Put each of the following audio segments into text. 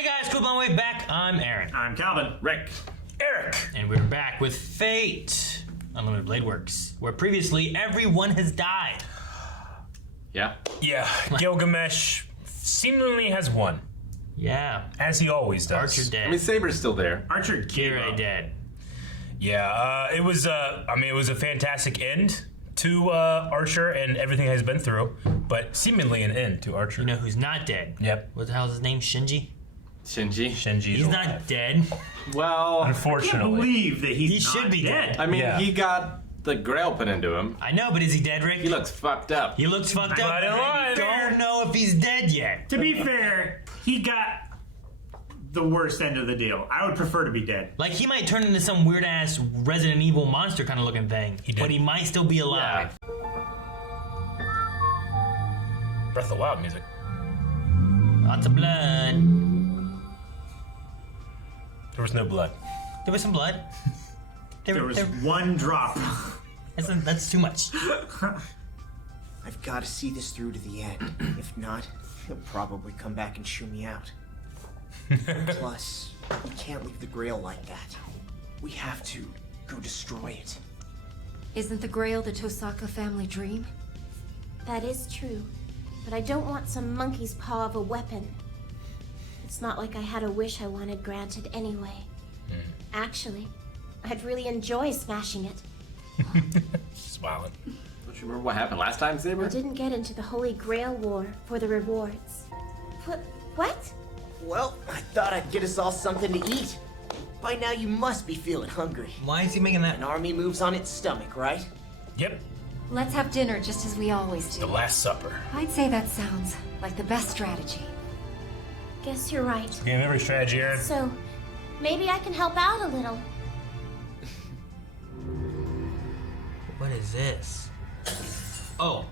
Hey guys, cool on way back. I'm Aaron. I'm Calvin. Rick. Eric. And we're back with Fate Unlimited Blade Works, where previously everyone has died. Yeah. Yeah, Gilgamesh seemingly has won, Yeah. as he always does. Archer dead. I mean, Saber's still there. Archer Kira Kira. dead. Yeah, it was a fantastic end to Archer and everything he's been through, but seemingly an end to Archer. You know who's not dead? Yep. What the hell is his name? Shinji? Shinji. Shinji's He's alive. not dead. Well, I can't Unfortunately. believe that he's He should not be dead. I mean, Yeah. he got the grail put into him. I know, but is he dead, Rick? He looks fucked up. He looks fucked up. Right in line. I don't know if he's dead yet. To be fair, he got the worst end of the deal. I would prefer to be dead. Like, he might turn into some weird-ass Resident Evil monster kind of looking thing. He did. But he might still be alive. Breath of the Wild music. Lots of blood. There was no blood. There was some blood. There was one drop. That's too much. I've got to see this through to the end. If not, he'll probably come back and shoo me out. Plus, we can't leave the Grail like that. We have to go destroy it. Isn't the Grail the Tosaka family dream? That is true, but I don't want some monkey's paw of a weapon. It's not like I had a wish I wanted granted anyway. Actually, I'd really enjoy smashing it. Smiling. Don't you remember what happened last time, I Saber? didn't get into the Holy Grail War for the rewards. What? Well, I thought I'd get us all something to eat. By now you must be feeling hungry. Why is he making that? An army moves on its stomach, right? Yep. Let's have dinner just as we always The do. Last Supper. I'd say that sounds like the best strategy. Guess you're right. Game of every strategy, Aaron. So, maybe I can help out a little. What is this? Oh.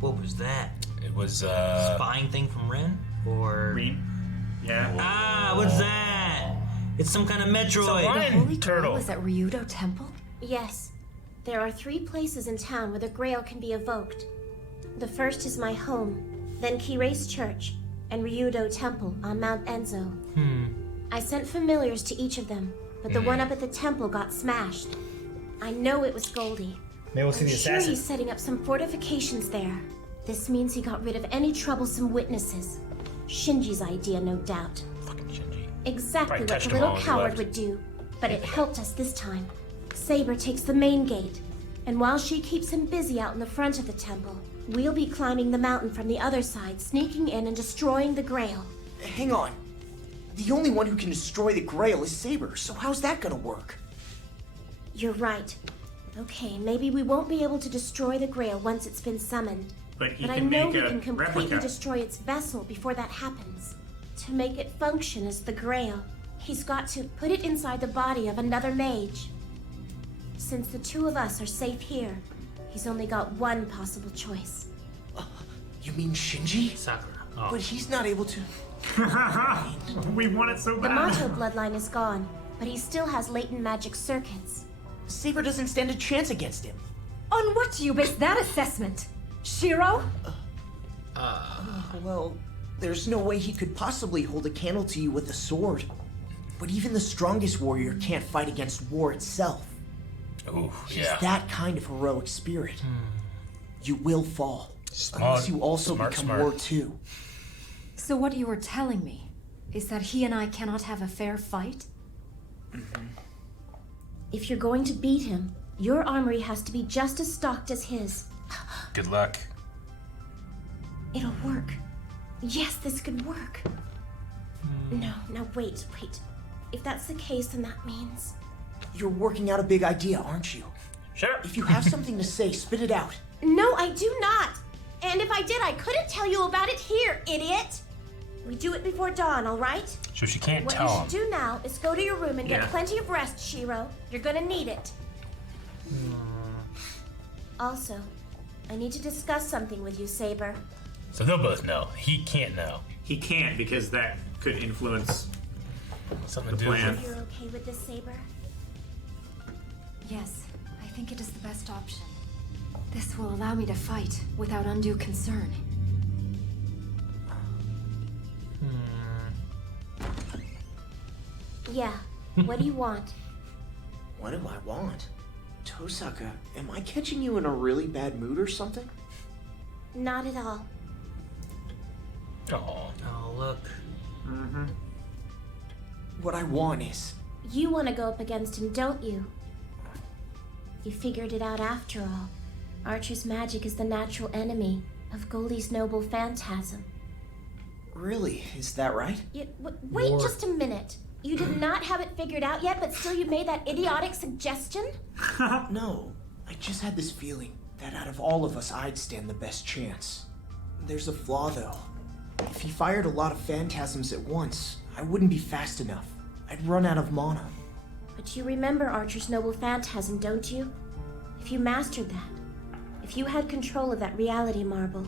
What was that? It was Spying thing from Ren? Or... Green? Yeah. Ah, what's that? It's some kind of Metroid. lion. Holy Turtle. Grail is at Ryudo Temple? Yes, there are 3 places in town where the Grail can be evoked. The first is my home, then Kirei's Church, and Ryudo Temple on Mount Enzo. I sent familiars to each of them, but the one up at the temple got smashed. I know it was Goldie. Maybe we'll see I'm the sure assassin. he's setting up some fortifications there. This means he got rid of any troublesome witnesses. Shinji's idea, no doubt. Fucking Shinji. Exactly Probably what touched the him all little as he coward left. would do, but it helped us this time. Saber takes the main gate, and while she keeps him busy out in the front of the temple, we'll be climbing the mountain from the other side, sneaking in and destroying the Grail. Hang on. The only one who can destroy the Grail is Saber, so how's that gonna work? You're right. Okay, maybe we won't be able to destroy the Grail once it's been summoned. But he But I can know make we a can completely replica. destroy its vessel before that happens. To make it function as the Grail, he's got to put it inside the body of another mage. Since the 2 of us are safe here, he's only got one possible choice. You mean Shinji? Sakura. Oh. But he's not able to... We want it so The bad. Mato bloodline is gone, but he still has latent magic circuits. Saber doesn't stand a chance against him. On what do you base that assessment? Shiro? Well, there's no way he could possibly hold a candle to you with a sword. But even the strongest warrior can't fight against war itself. Ooh, He's yeah. that kind of heroic spirit. You will fall. Smart. Unless you also Smart, become smart. war too. So what you were telling me is that he and I cannot have a fair fight? If you're going to beat him, your armory has to be just as stocked as his. Good luck. It'll work. Yes, this could work. No, wait. If that's the case, then that means... You're working out a big idea, aren't you? Sure. If you have something to say, spit it out. No, I do not. And if I did, I couldn't tell you about it here, idiot. We do it before dawn, all right? So she can't What tell you him. should do now is go to your room and get Yeah. plenty of rest, Shiro. You're gonna need it. Also, I need to discuss something with you, Saber. So they'll both know. He can't know. He can't because that could influence. Something to The do plan. with You're okay with this, Saber? Yes, I think it is the best option. This will allow me to fight without undue concern. Yeah. What do you want? What do I want? Tosaka, am I catching you in a really bad mood or something? Not at all. Oh. Oh, look. What I want is... You want to go up against him, don't you? You figured it out after all. Archer's magic is the natural enemy of Goldie's noble phantasm. Really? Is that right? Wait War. just a minute. You did not have it figured out yet, but still you made that idiotic suggestion? No. I just had this feeling that out of all of us, I'd stand the best chance. There's a flaw, though. If he fired a lot of phantasms at once, I wouldn't be fast enough. I'd run out of mana. But you remember Archer's noble phantasm, don't you? If you mastered that, if you had control of that reality marble,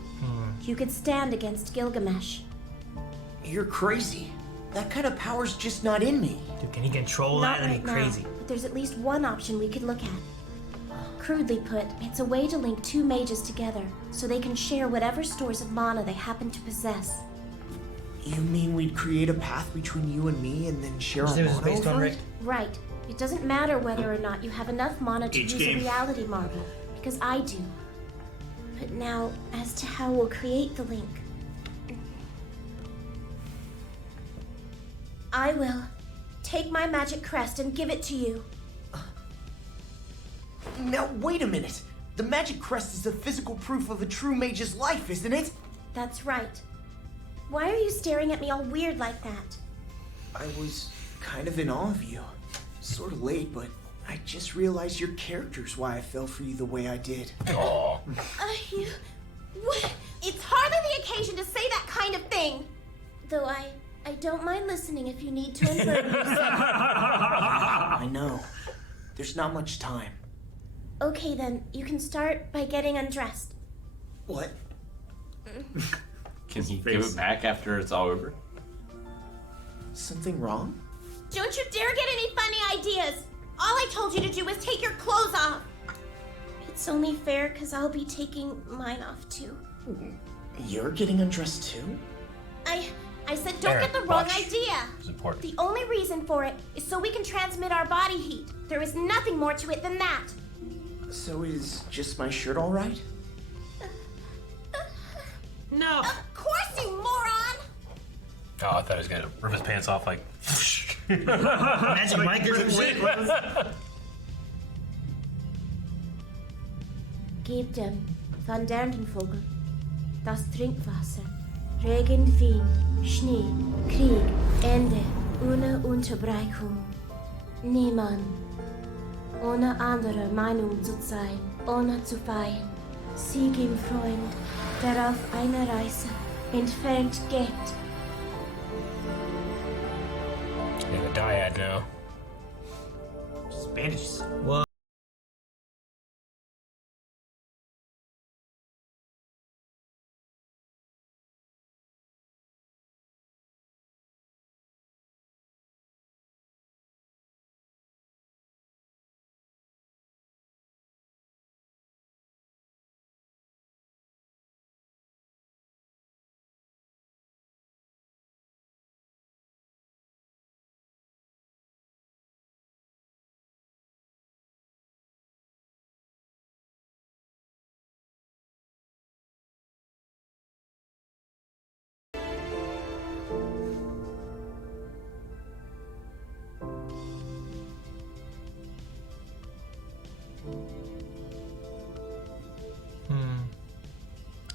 you could stand against Gilgamesh. You're crazy. That kind of power's just not in me. Dude, can he control Not that? That'd right be crazy. now, but there's at least one option we could look at. Crudely put, it's a way to link two mages together so they can share whatever stores of mana they happen to possess. You mean we'd create a path between you and me and then share Is our it mana based on over Rick? it? Right. It doesn't matter whether or not you have enough mana to Each use game. a reality marble, because I do. But now, as to how we'll create the link. I will take my magic crest and give it to you. Now, wait a minute. The magic crest is the physical proof of a true mage's life, isn't it? That's right. Why are you staring at me all weird like that? I was kind of in awe of you. Sort of late, but I just realized your character's why I fell for you the way I did. Oh. What? It's hardly the occasion to say that kind of thing. Though I don't mind listening if you need to invert yourself. I know. There's not much time. Okay then, you can start by getting undressed. What? Can he give it back after it's all over? Something wrong? Don't you dare get any funny ideas! All I told you to do was take your clothes off! It's only fair because I'll be taking mine off too. You're getting undressed too? I said don't Aaron, get the wrong watch. idea! It's important. The only reason for it is so we can transmit our body heat. There is nothing more to it than that. So is just my shirt all right? No. Of course, you moron! Oh, I thought he was gonna rip his pants off like. Magic Mike or some shit. Gebt dem von den Vogel das Trinkwasser, Regen, Wind, Schnee, Krieg, Ende, ohne Unterbrechung. Niemand, ohne andere Meinung zu sein, ohne zu feiern. Sieg im Freund, der auf eine Reise entfernt geht. Yeah, the dyad now. Spanish. What?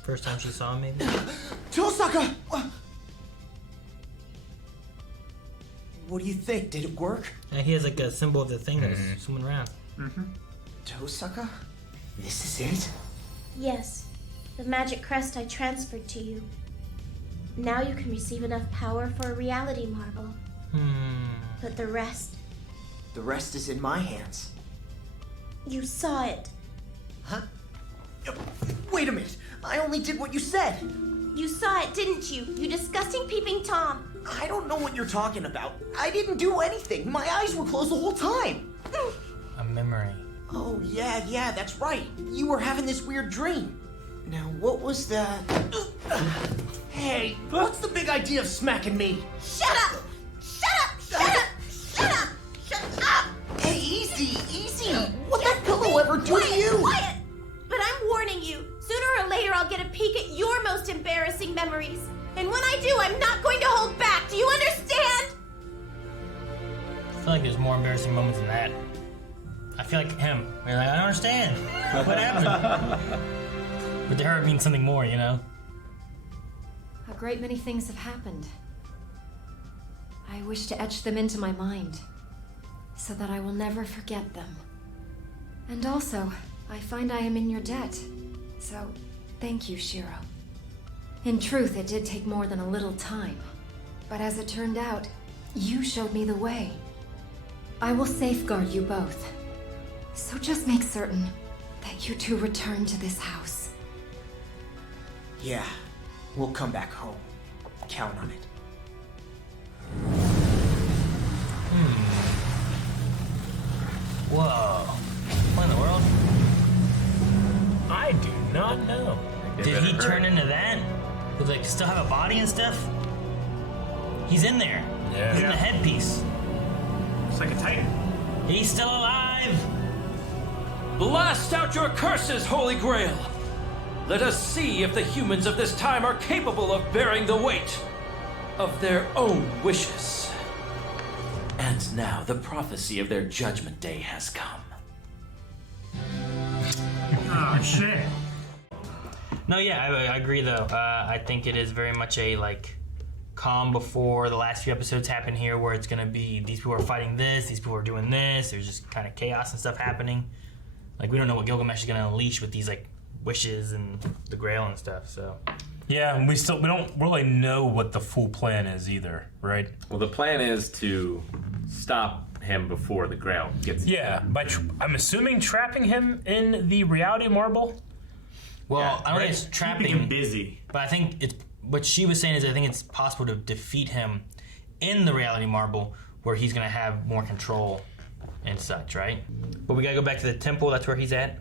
First time she saw him, maybe? Tosaka! What do you think? Did it work? And he has like a symbol of the thing that's swimming around. Tosaka? This is it? Yes, the magic crest I transferred to you. Now you can receive enough power for a reality marble. But the rest, The rest is in my hands. you saw it. Huh? Wait a minute! I only did what you said! You saw it, didn't you? You disgusting peeping Tom. I don't know what you're talking about. I didn't do anything. My eyes were closed the whole time. A memory. Oh, yeah, that's right. You were having this weird dream. Now, what was that? Hey, what's the big idea of smacking me? Shut up! Shut up! Shut up! Shut up! Shut up! Hey, easy, easy. What that pillow ever do to you? Quiet! But I'm warning you, sooner or later I'll get a peek at your most embarrassing memories. And when I do, I'm not going to hold back. Do you understand? I feel like there's more embarrassing moments than that. I feel like him. You're like, I don't understand. What happened? But to her it means something more, you know? A great many things have happened. I wish to etch them into my mind, so that I will never forget them. And also, I find I am in your debt. So, thank you, Shiro. In truth, it did take more than a little time. But as it turned out, you showed me the way. I will safeguard you both. So just make certain that you two return to this house. Yeah, we'll come back home. Count on it. Whoa. What in the world? I do not know. Did he turn into that? With like still have a body and stuff? He's in there. Yeah. He's in the headpiece. It's like a titan. He's still alive! Blast out your curses, Holy Grail! Let us see if the humans of this time are capable of bearing the weight of their own wishes. And now the prophecy of their judgment day has come. Oh, shit. No, yeah, I agree though. I think it is very much a like calm before the last few episodes happen here, where it's gonna be these people are fighting this, these people are doing this. There's just kind of chaos and stuff happening. Like we don't know what Gilgamesh is gonna unleash with these like wishes and the Grail and stuff. So Yeah, and we don't really know what the full plan is either, right? Well, the plan is to stop him before the Grail gets. Yeah, I'm assuming trapping him in the reality marble. well, I don't think it's Keeping trapping him busy. but I think it's what she was saying is I think it's possible to defeat him in the reality marble, where he's gonna have more control and such, right? But we gotta go back to the temple. That's where he's at.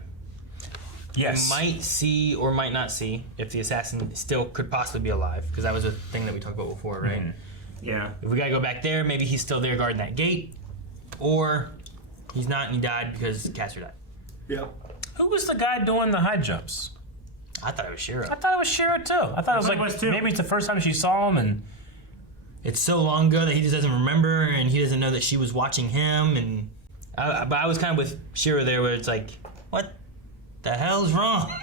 Yes. We might see or might not see if the assassin still could possibly be alive, because that was a thing that we talked about before, right? Yeah. If we gotta go back there, maybe he's still there guarding that gate, or he's not and he died because Castor died. Yeah. Who was the guy doing the high jumps? I thought it was Shiro. I thought it was Shiro too. I thought it was like maybe it's the first time she saw him, and It's so long ago that he just doesn't remember, and he doesn't know that she was watching him. And but I was kind of with Shiro there, where it's like, what the hell's wrong?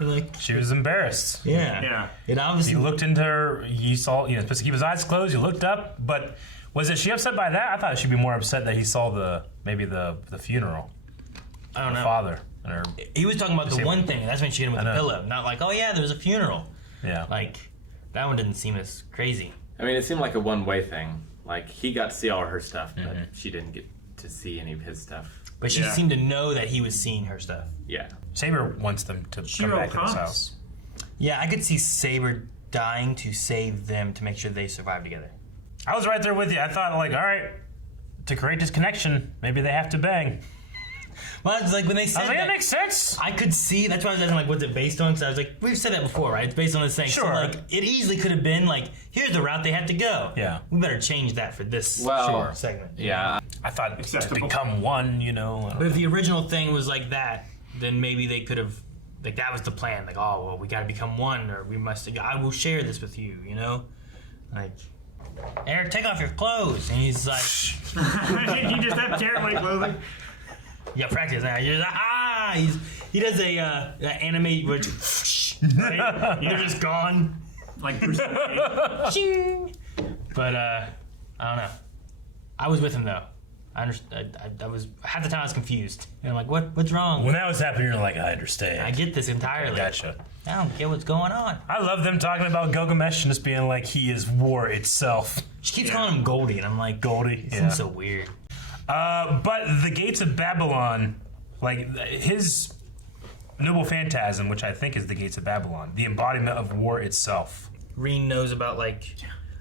Like, she was embarrassed. yeah. Yeah. It obviously He looked into her. He saw, supposed to keep his eyes closed. He looked up, but was she upset by that? I thought she'd be more upset that he saw the funeral. I don't Her know. father and her. He was talking about the one thing. That's when she hit him with the I know. pillow. Not like, oh yeah, there was a funeral. Yeah. Like, that one didn't seem as crazy. I mean, it seemed like a one-way thing. Like, he got to see all her stuff, but she didn't get to see any of his stuff. But she Yeah. seemed to know that he was seeing her stuff. Yeah. Saber wants them to Shiro come back to his comes. house. Yeah, I could see Saber dying to save them to make sure they survive together. I was right there with you. I thought, like, all right, to create this connection, maybe they have to bang. Well, it's like when they I said was like, that that, makes sense. I could see. That's why I was asking, like, what's it based on? Because I was like, we've said that before, right? It's based on this thing. Sure. So, like, it easily could have been like, here's the route they had to go. Yeah. We better change that for this Well, segment. Yeah. I thought to Acceptable. become one, But if the original thing was like that, then maybe they could have, like, that was the plan. Like, oh, well, we got to become one, or we must. I will share this with you. You know, like, Eric, take off your clothes, and he's like, You just have carrot-like clothing. you got practice now. You're like, he does a anime, which right? You're just gone. Like Bruce Lee. Ching. But I don't know. I was with him though. I understand. I was half the time I was confused. And I'm like, what's wrong? when that was happening, you're like, I understand. I get this entirely. Gotcha. I don't get what's going on. I love them talking about Gilgamesh and just being like, he is war itself. She keeps calling him Goldie, and I'm like, Goldie, It yeah. seems so weird. But the gates of Babylon, like his noble phantasm, which I think is the gates of Babylon, the embodiment of war itself. Reen knows about, like,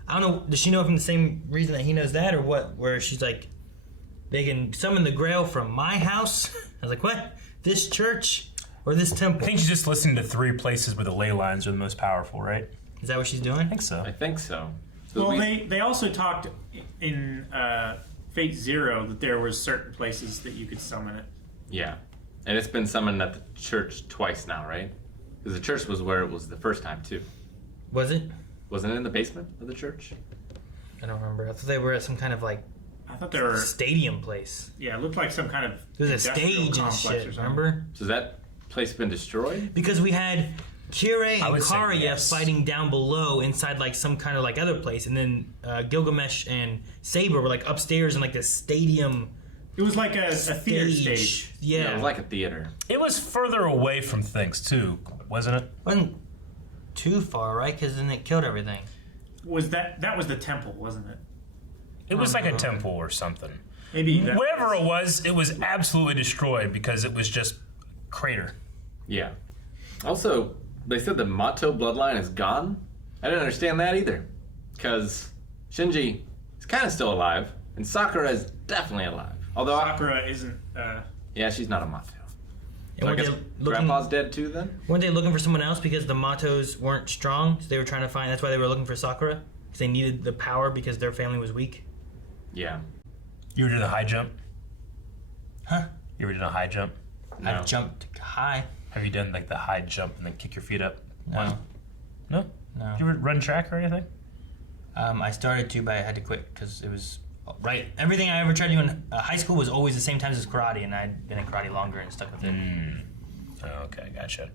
I don't know. Does she know from the same reason that he knows that, or what? Where she's like, they can summon the Grail from my house. I was like, what? This church or this temple? I think she's just listening to 3 places where the ley lines are the most powerful, right? Is that what she's doing? I think so. I think so. So Well, they also talked in Fate Zero that there was certain places that you could summon it. Yeah. And it's been summoned at the church twice now, right? Because the church was where it was the first time, too. Was it? Wasn't it in the basement of the church? I don't remember. I thought they were at some kind of like I thought there were. stadium place. Yeah, it looked like some kind of. There's a industrial stage and complex or shit. something. Remember? So has that place been destroyed? Because we had Kira I and would say Karya yes. fighting down below inside like some kind of like other place, and then Gilgamesh and Saber were like upstairs in like this stadium. It was like a theater stage. Yeah, It was like a theater. It was further away from things too, wasn't it? wasn't too far, right? Because then it killed everything. Was that was the temple, wasn't it? It was like a temple or something. Maybe that, Whatever it was absolutely destroyed because it was just crater. Yeah. Also, they said the Mato bloodline is gone. I didn't understand that either. Because Shinji is kind of still alive, and Sakura is definitely alive. Although, Sakura isn't. yeah, she's not a Mato. And So I weren't guess they looking, Grandpa's dead too then? weren't they looking for someone else because the Matos weren't strong? So they were trying to find. That's why they were looking for Sakura, because they needed the power because their family was weak. Yeah. You ever did a high jump? Huh? You ever did a high jump? No. I jumped high. Have you done like the high jump and then kick your feet up? No. No? No. Did you ever run track or anything? I started to, but I had to quit because it was right. Everything I ever tried to do in high school was always the same times as karate, and I'd been in karate longer and stuck with it. Oh, okay, gotcha.